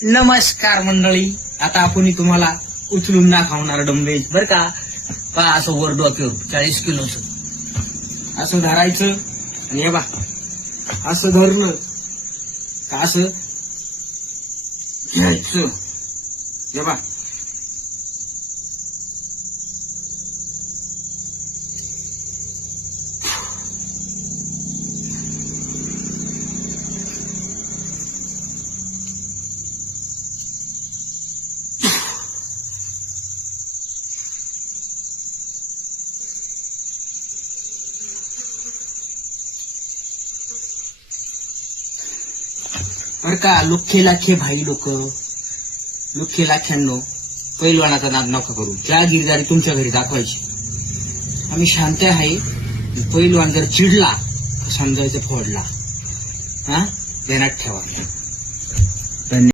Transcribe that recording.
नमस्कार मंडळी. आता आपण तुम्हाला उचलून दाखवणार डंबेज बर का? पहा असं वर डोक्यावर चाळीस किलोचं असं. धरायचं आणि हे बा असं धरलं का असं? घ्यायचं. हे बा बर का लुखे लाखे भाई लोक? लुखे लाख्यांनो पैलवानाचा नाद नका करू. ज्या गिरदारी तुमच्या घरी दाखवायची आम्ही शांत आहे. पैलवान जर चिडला समजायचं फोडला. हा? देण्यात ठेवा.